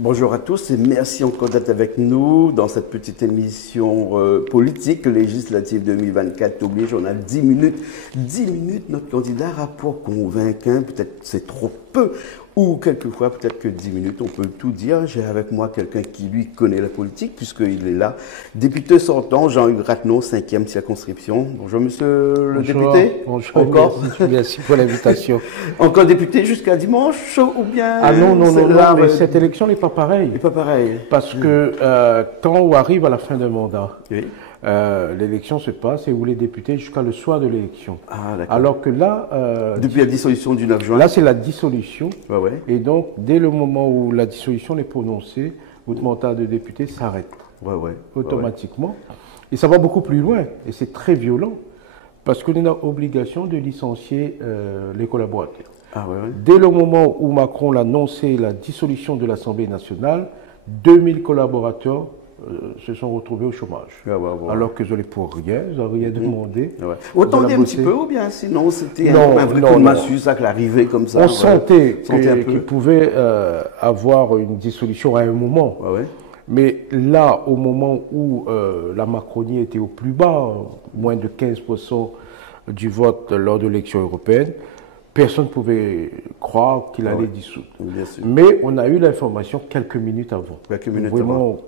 Bonjour à tous et merci encore d'être avec nous dans cette petite émission politique législative 2024. Oblige, on a 10 minutes. 10 minutes, notre candidat rapport convaincant, peut-être c'est trop peu, ou quelquefois peut-être que 10 minutes, on peut tout dire. J'ai avec moi quelqu'un qui lui connaît la politique puisqu'il est là. Député sortant, Jean-Hugues Rathenau, 5e circonscription. Bonjour monsieur le député. Bonjour, encore. Merci pour l'invitation. Encore député jusqu'à dimanche ou bien... Ah non, mais cette élection n'est pas pareille. n'est pas pareil. Parce que quand on arrive à la fin d'un mandat, Oui. l'élection se passe et vous les députés jusqu'à le soir de l'élection. Ah, d'accord. Alors que là... Depuis la dissolution du 9 juin. Là, c'est la dissolution. Ouais. Et donc, dès le moment où la dissolution est prononcée, votre mandat de député s'arrête. Automatiquement. Et ça va beaucoup plus loin. Et c'est très violent. Parce qu'on a obligation de licencier les collaborateurs. Dès le moment où Macron a annoncé la dissolution de l'Assemblée nationale, 2000 collaborateurs se sont retrouvés au chômage. Alors que je n'ai pour rien, je n'ai rien demandé. Autant un petit peu ou bien sinon c'était un vrai coup de massue, ça, l'arrivée comme ça. On sentait qu'il pouvait avoir une dissolution à un moment. Mais là, au moment où la Macronie était au plus bas, moins de 15% du vote lors de l'élection européenne, personne ne pouvait croire qu'il allait dissoudre. Mais on a eu l'information quelques minutes avant. Quelques minutes avant.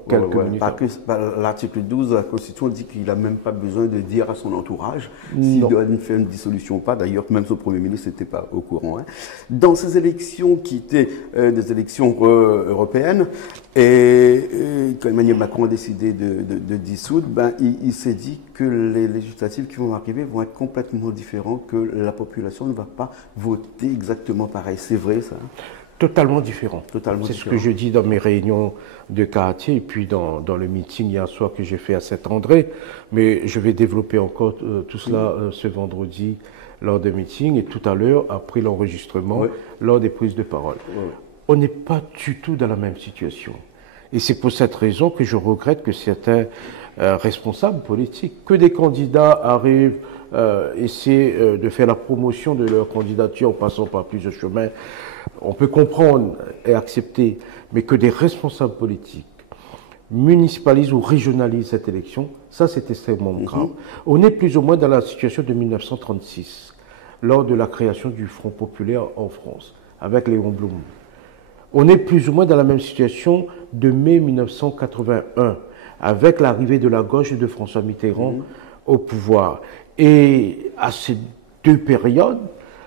L'article 12 de la Constitution dit qu'il n'a même pas besoin de dire à son entourage s'il doit faire une dissolution ou pas. D'ailleurs, même son Premier ministre n'était pas au courant. Dans ces élections qui étaient des élections européennes, et quand Emmanuel Macron a décidé de dissoudre, il s'est dit que les législatives qui vont arriver vont être complètement différentes, que la population ne va pas voter exactement pareil. C'est vrai, ça? Totalement différent. C'est ce que je dis dans mes réunions de quartier et puis dans le meeting hier soir que j'ai fait à Saint-André. Mais je vais développer encore tout cela ce vendredi lors des meetings et tout à l'heure, après l'enregistrement, lors des prises de parole. On n'est pas du tout dans la même situation. Et c'est pour cette raison que je regrette que certains responsables politiques, que des candidats arrivent, essaient de faire la promotion de leur candidature en passant par plusieurs chemins. On peut comprendre et accepter, mais que des responsables politiques municipalisent ou régionalisent cette élection, ça c'est extrêmement grave. On est plus ou moins dans la situation de 1936, lors de la création du Front populaire en France, avec Léon Blum. On est plus ou moins dans la même situation de mai 1981, avec l'arrivée de la gauche et de François Mitterrand au pouvoir. Et à ces deux périodes,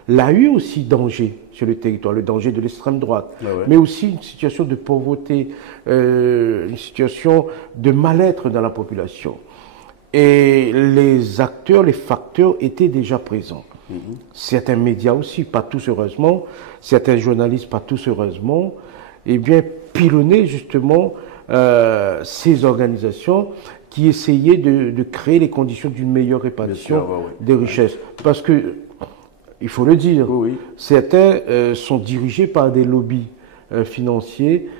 il y a eu aussi danger sur le territoire, le danger de l'extrême droite, mais aussi une situation de pauvreté, une situation de mal-être dans la population. Et les acteurs, les facteurs étaient déjà présents. Certains médias aussi, pas tous heureusement, certains journalistes, pas tous heureusement, eh bien, pilonnaient justement ces organisations qui essayaient de créer les conditions d'une meilleure répartition des richesses. Parce que, il faut le dire, certains sont dirigés par des lobbies financiers,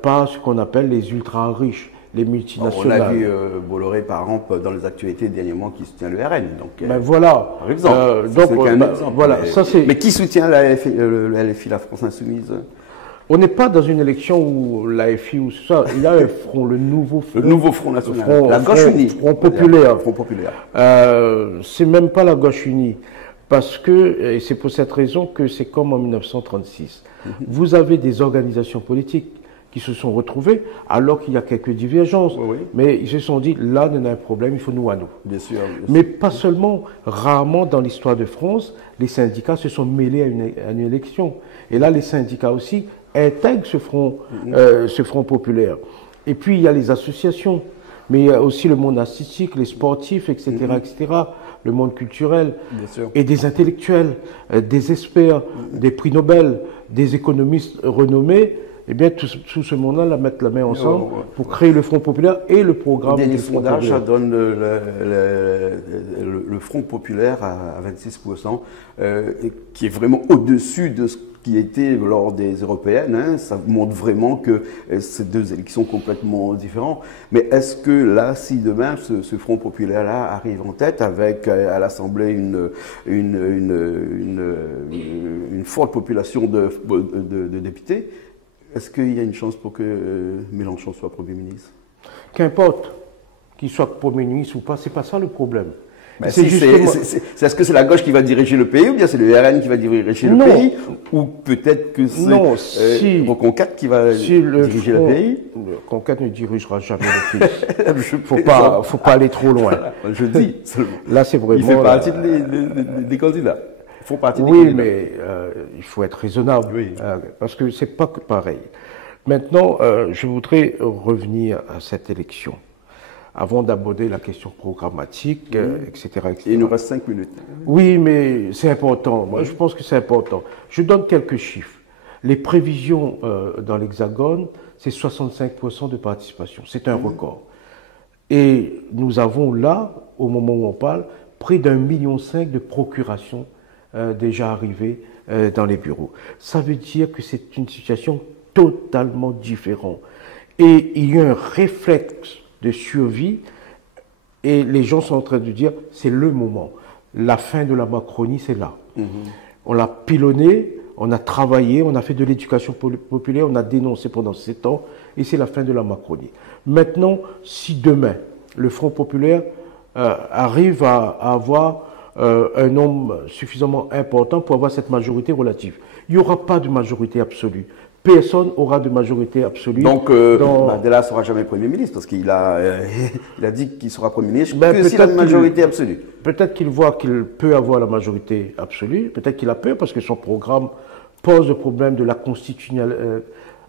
par ce qu'on appelle les ultra-riches, les multinationales. On a vu Bolloré, par exemple, dans les actualités dernièrement, qui soutient le RN. Donc, voilà. Par exemple. Voilà, mais qui soutient la LFI, la France Insoumise? On n'est pas dans une élection où l'AFI ou ça. Il y a un front, le nouveau front. Le nouveau front national. La gauche unie. Front populaire. Front populaire. C'est même pas la gauche unie. Parce que, et c'est pour cette raison que c'est comme en 1936. Vous avez des organisations politiques qui se sont retrouvées alors qu'il y a quelques divergences. Mais ils se sont dit, là, on a un problème, il faut nous à nous. Bien sûr. Mais pas seulement, rarement dans l'histoire de France, les syndicats se sont mêlés à une élection. Et là, les syndicats aussi intègrent ce front populaire. Et puis, il y a les associations, mais il y a aussi le monde artistique, les sportifs, etc., etc., le monde culturel, et des intellectuels, des experts, des prix Nobel, des économistes renommés. Eh bien, tout ce monde-là la mettre la main ensemble pour créer le Front populaire et le programme. Des sondages, ça donne le Front populaire à 26%, qui est vraiment au-dessus de ce qui était lors des européennes. Ça montre vraiment que c'est deux élections complètement différentes. Mais est-ce que là, si demain ce Front populaire-là arrive en tête avec à l'Assemblée une forte population de députés, Est-ce qu'il y a une chance pour que Mélenchon soit Premier ministre? Qu'importe qu'il soit Premier ministre ou pas, c'est pas ça le problème. Ben est-ce que c'est la gauche qui va diriger le pays ou bien c'est le RN qui va diriger le pays? Ou peut-être que c'est Reconquête qui va diriger le pays? Reconquête ne dirigera jamais le pays. Faut pas aller trop loin. Je dis seulement. Là, c'est vraiment... Il fait partie des candidats. Oui, mais il faut être raisonnable. Oui. Parce que c'est pas pareil. Maintenant, je voudrais revenir à cette élection. Avant d'aborder la question programmatique, etc., etc. Il nous reste 5 minutes. Oui, mais c'est important. Moi, je pense que c'est important. Je donne quelques chiffres. Les prévisions dans l'Hexagone, c'est 65% de participation. C'est un record. Et nous avons là, au moment où on parle, près d'1,5 million de procurations déjà arrivées dans les bureaux. Ça veut dire que c'est une situation totalement différente. Et il y a un réflexe de survie, et les gens sont en train de dire c'est le moment. La fin de la Macronie, c'est là. On l'a pilonné, on a travaillé, on a fait de l'éducation populaire, on a dénoncé pendant 7 ans, et c'est la fin de la Macronie. Maintenant, si demain, le Front populaire arrive à avoir un nombre suffisamment important pour avoir cette majorité relative, il n'y aura pas de majorité absolue. Personne aura de majorité absolue. Donc, Mandela ne sera jamais Premier ministre, parce qu'il a, il a dit qu'il sera Premier ministre que s'il a une majorité absolue. Peut-être qu'il voit qu'il peut avoir la majorité absolue, peut-être qu'il a peur, parce que son programme pose le problème de la constitutionnelle,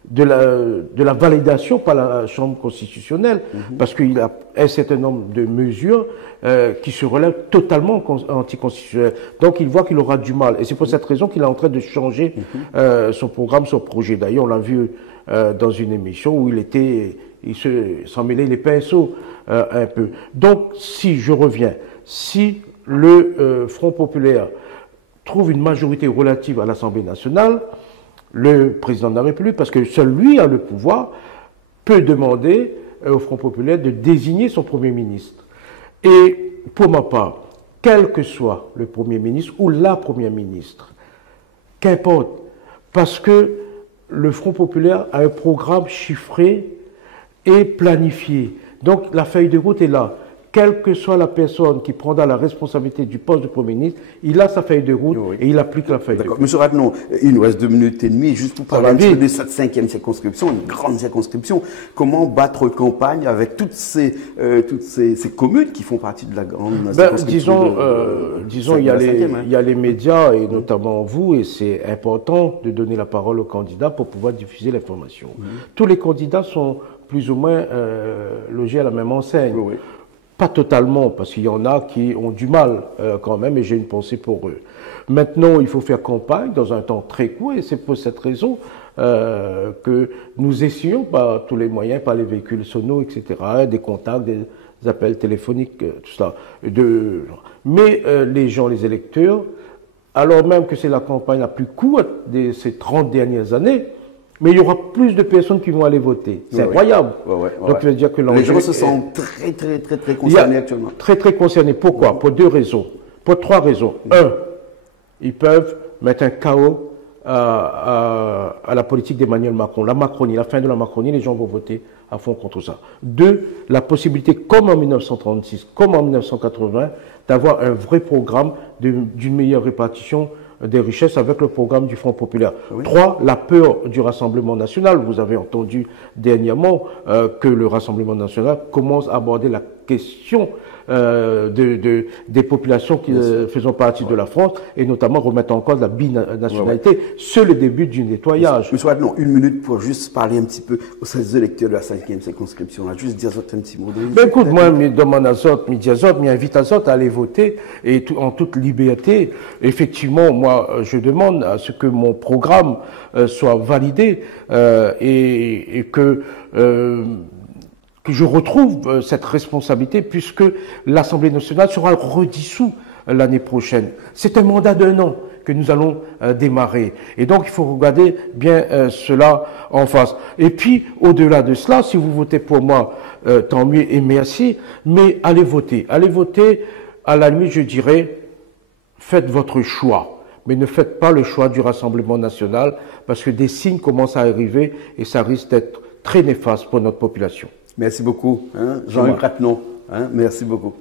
de la validation par la Chambre constitutionnelle, parce qu'il a un certain nombre de mesures qui se relèvent totalement anticonstitutionnelles. Donc il voit qu'il aura du mal. Et c'est pour cette raison qu'il est en train de changer son programme, son projet. D'ailleurs, on l'a vu dans une émission où il s'en mêlait les pinceaux un peu. Donc, si je reviens, si le Front populaire trouve une majorité relative à l'Assemblée nationale, le président de la République, parce que seul lui a le pouvoir, peut demander au Front populaire de désigner son Premier ministre. Et pour ma part, quel que soit le Premier ministre ou la Première ministre, qu'importe, parce que le Front populaire a un programme chiffré et planifié. Donc la feuille de route est là. Quelle que soit la personne qui prendra la responsabilité du poste de Premier ministre, il a sa feuille de route et il applique la feuille de route. Monsieur Ratnon, il nous reste 2 minutes et demie, juste pour parler un petit peu de cette 5e circonscription, une grande circonscription. Comment battre campagne avec toutes ces communes qui font partie de la grande circonscription? Disons, il y a les médias et notamment vous, et c'est important de donner la parole aux candidats pour pouvoir diffuser l'information. Tous les candidats sont plus ou moins logés à la même enseigne. Pas totalement, parce qu'il y en a qui ont du mal quand même, et j'ai une pensée pour eux. Maintenant, il faut faire campagne dans un temps très court, et c'est pour cette raison que nous essayons par tous les moyens, par les véhicules sonores, etc., des contacts, des appels téléphoniques, tout ça. Mais les gens, les électeurs, alors même que c'est la campagne la plus courte de ces 30 dernières années, mais il y aura plus de personnes qui vont aller voter. C'est incroyable. Donc, ça veut dire que les gens se sentent très concernés actuellement. Très concernés. Pourquoi? Pour 2 raisons. Pour 3 raisons. 1, ils peuvent mettre un chaos à la politique d'Emmanuel Macron. La Macronie, la fin de la Macronie, les gens vont voter à fond contre ça. 2, la possibilité, comme en 1936, comme en 1980, d'avoir un vrai programme d'une meilleure répartition des richesses avec le programme du Front populaire. 3, la peur du Rassemblement national. Vous avez entendu dernièrement que le Rassemblement national commence à aborder la question des populations qui faisant partie de la France, et notamment remettre en cause la binationalité. C'est le début du nettoyage. Monsieur Adnon, 1 minute pour juste parler un petit peu aux électeurs de la 5e circonscription. Là, juste dire un petit mot. Écoute, moi, je demande à Zot, je dis à Zot, je invite à Zot à aller voter, et en toute liberté. Effectivement, moi, je demande à ce que mon programme soit validé et que je retrouve cette responsabilité, puisque l'Assemblée nationale sera redissous l'année prochaine. C'est un mandat d'1 an que nous allons démarrer. Et donc, il faut regarder bien cela en face. Et puis, au-delà de cela, si vous votez pour moi, tant mieux et merci, mais allez voter. Allez voter, à la limite, je dirais, faites votre choix. mais ne faites pas le choix du Rassemblement national parce que des signes commencent à arriver et ça risque d'être très néfaste pour notre population. Merci beaucoup, Jean-Luc Rattenon. Merci beaucoup.